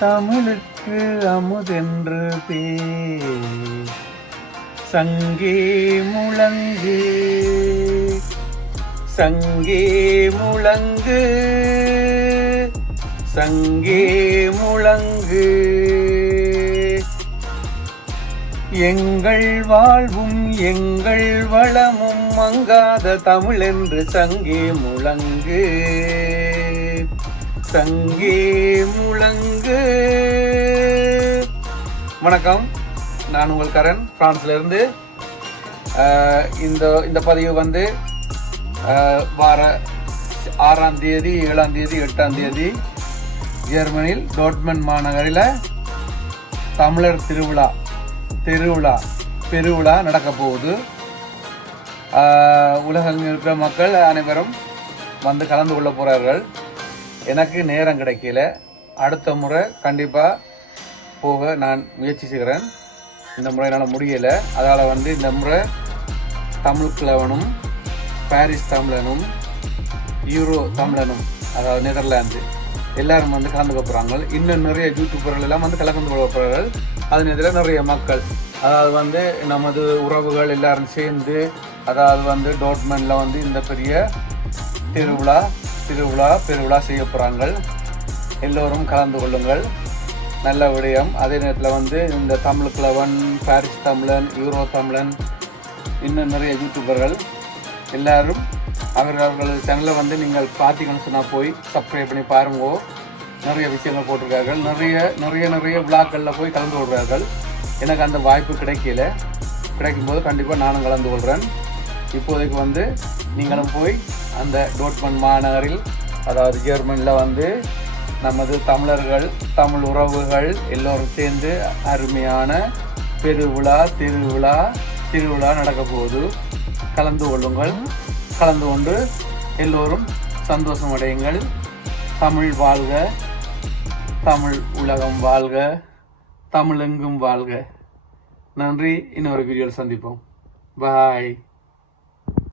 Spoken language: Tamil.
தமிழுக்கு அமுதென்று பே சங்கே முழங்கு. சங்கே முழங்கு. சங்கே முழங்கு. எங்கள் வாழ்வும் எங்கள் வளமும் மங்காத தமிழென்று சங்கே முழங்கு. சங்கே முழங்கு. வணக்கம். நான் உங்கள் கரண் பிரான்ஸ்ல இருந்து இந்த இந்த பதிவு வந்து வார ஆறாம் தேதி ஏழாம் தேதி எட்டாம் தேதி ஜெர்மனியில் டோட்மன் மாநகரில் தமிழர் திருவிழா திருவிழா பெருவிழா நடக்க போகுது. உலகங்கள் இருக்கிற மக்கள் அனைவரும் வந்து கலந்து கொள்ள போகிறார்கள் எனக்கு நேரம் கிடைக்கல. அடுத்த முறை கண்டிப்பாக போக நான் முயற்சி செய்கிறேன். இந்த முறை என்னால் முடியலை. அதால் வந்து இந்த முறை தமிழ் கிழவனும் பாரிஸ் தமிழனும் யூரோ தமிழனும் அதாவது நெதர்லாந்து எல்லாரும் வந்து கலந்துக்க போகிறாங்க இன்னும் நிறைய யூடியூபர்கள் எல்லாம் வந்து கலந்து கொள்ள போகிறார்கள் அது எதிராக நிறைய மக்கள். அதாவது வந்து நமது உறவுகள் எல்லாரும் சேர்ந்து அதாவது வந்து டோட்மெண்டில் வந்து இந்த பெரிய திருவிழா திருவிழா பெருவிழா செய்ய போகிறாங்க எல்லோரும் கலந்து கொள்ளுங்கள். நல்ல விடயம். அதே நேரத்தில் வந்து இந்த தமிழ் கிழவன் பாரிஸ் தமிழன் யூரோ தமிழன் இன்னும் நிறைய யூடியூபர்கள் எல்லாரும் அவர்கள் சேனலை வந்து நீங்கள் பார்த்தீங்கன்னு சொன்னால் போய் சப்ஸ்கிரைப் பண்ணி பாருங்கோ. நிறைய விஷயங்கள் போட்டிருக்கார்கள். நிறைய நிறைய நிறைய விழாக்களில் போய் கலந்து கொள்கிறார்கள். எனக்கு அந்த வாய்ப்பு கிடைக்கல. கிடைக்கும்போது கண்டிப்பாக நானும் கலந்து கொள்கிறேன் இப்போதைக்கு வந்து நீங்களும் போய் அந்த டோட்மன் மாநகரில் அதாவது ஜெர்மனியில் வந்து நமது தமிழர்கள் தமிழ் உறவுகள் எல்லோரும் சேர்ந்து அருமையான பெருவிழா திருவிழா திருவிழா நடக்க போகுது. கலந்து கொள்ளுங்கள். கலந்து கொண்டு எல்லோரும் சந்தோஷம் அடையுங்கள். தமிழ் வாழ்க. தமிழ் உலகம் வாழ்க. தமிழெங்கும் வாழ்க. நன்றி. இன்னொரு வீடியோவில் சந்திப்போம். பாய்.